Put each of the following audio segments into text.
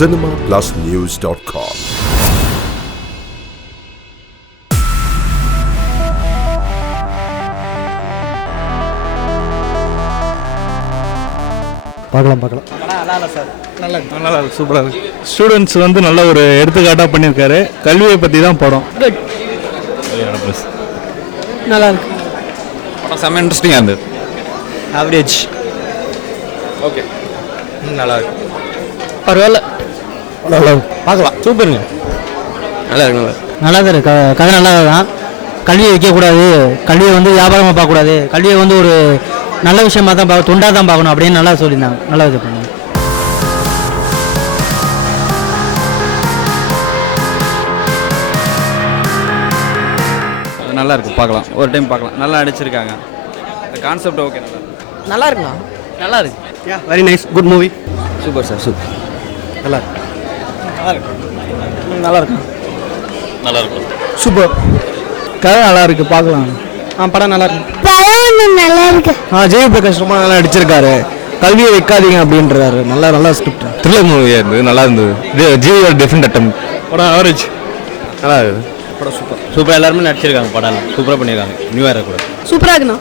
cinemaplusnews.com. பார்க்கலாம் நல்லா இருக்கு சூப்பராக இருக்கு. ஸ்டூடெண்ட்ஸ் வந்து நல்ல ஒரு எடுத்துக்காட்டாக பண்ணியிருக்காரு. கல்வியை பற்றி தான் படம். நல்லா இருக்கு. படம் செம்ம இன்ட்ரெஸ்டிங்காக இருந்தது. ஆவரேஜ். ஓகே, நல்லா இருக்கு. பரவாயில்ல, நல்லா இருக்கு. பார்க்கலாம். சூப்பருங்க. நல்லா இருக்கு. நல்லா தான் இருக்கு. கதை நல்லா தான். கல்வியை வைக்கக்கூடாது, கல்வியை வந்து வியாபாரமாக பார்க்கக்கூடாது, கல்வியை வந்து ஒரு நல்ல விஷயமாக தான் பார்க்க, தொண்டாக தான் பார்க்கணும் அப்படின்னு நல்லா சொல்லியிருந்தாங்க. நல்லா இது பண்ணுங்க. நல்லா இருக்கு, பார்க்கலாம். ஒரு டைம் பார்க்கலாம். நல்லா அடிச்சிருக்காங்க. இந்த கான்செப்ட் ஓகே, நல்லா இருக்குண்ணா. நல்லா இருக்கு. Very nice, good movie. Super sir, super. நல்லா இருக்கு. நல்லா இருக்கு. நல்லா இருக்கும். சூப்பர். கதை நல்லா இருக்கு, பார்க்கலாம். படம் நல்லா இருக்கு. படம் நல்லா இருக்கு. ஜெய் பிரகாஷ் ரொம்ப நல்லா அடிச்சிருக்காரு. கல்வியை வைக்காதீங்க அப்படின்றாரு. நல்லா ஸ்கிரிப்ட். த்ரில்லர் மூவியாக இருந்தது, நல்லா இருந்தது. ஜியோட டிஃப்ரெண்ட் அட்டம். படம் ஆவரேஜ். நல்லா இருக்குது. படம் சூப்பர். எல்லாருமே நடிச்சிருக்காங்க. படம் சூப்பராக பண்ணியிருக்காங்க. நியூ இயர் கூட சூப்பரா இருக்குண்ணா.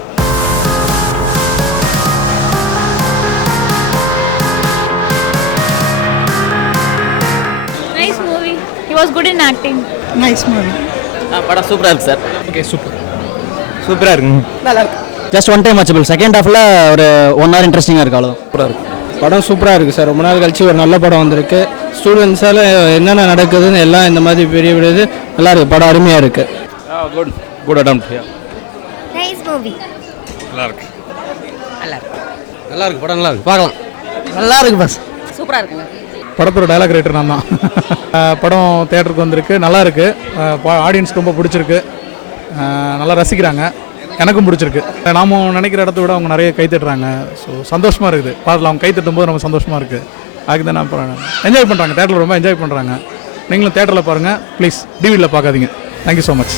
Nice movie. He was good in acting. Nice movie. படம் சூப்பராக இருக்கு சார். ஓகே, சூப்பராக இருக்குங்க. நல்லா இருக்கு. Just one time watchable. Second ஹாஃபில் ஒரு 1 hour இன்ட்ரெஸ்டிங்காக இருக்கு. அவ்வளோதான். சூப்பராக இருக்கு. படம் சூப்பராக இருக்குது சார். ரொம்ப நாள் கழிச்சு ஒரு நல்ல படம் வந்திருக்கு. ஸ்டூடெண்ட்ஸால் என்னென்ன நடக்குதுன்னு எல்லாம் இந்த மாதிரி பெரிய விடுது. நல்லா இருக்குது. படம் அருமையாக இருக்குது. குட் அட்டம். Nice movie. நல்லா இருக்கு. நல்லா இருக்குது. படம் நல்லா இருக்குது. பார்க்கலாம். நல்லா இருக்கு பஸ். சூப்பரா இருக்குங்க. படத்தோட டைலாக் ரைட்டர் நான் தான். படம் தேட்டருக்கு வந்திருக்கு. நல்லா இருக்கு. ஆடியன்ஸ்க்கு ரொம்ப பிடிச்சிருக்கு. நல்லா ரசிக்கிறாங்க. எனக்கும் பிடிச்சிருக்கு. நாம நினைக்கிற இடத்த விட அவங்க நிறைய கை தட்டுறாங்க. ஸோ சந்தோஷமாக இருக்குது. பார்க்கலாம். அவங்க கை தட்டும் போது நம்ம சந்தோஷமாக இருக்குது. அதுக்கு தான் நான் என்ஜாய் பண்ணுறாங்க. தேட்டரில் ரொம்ப என்ஜாய் பண்ணுறாங்க. நீங்களும் தேட்டரில் பாருங்கள் ப்ளீஸ். டிவியில் பார்க்காதீங்க. Thank you so much.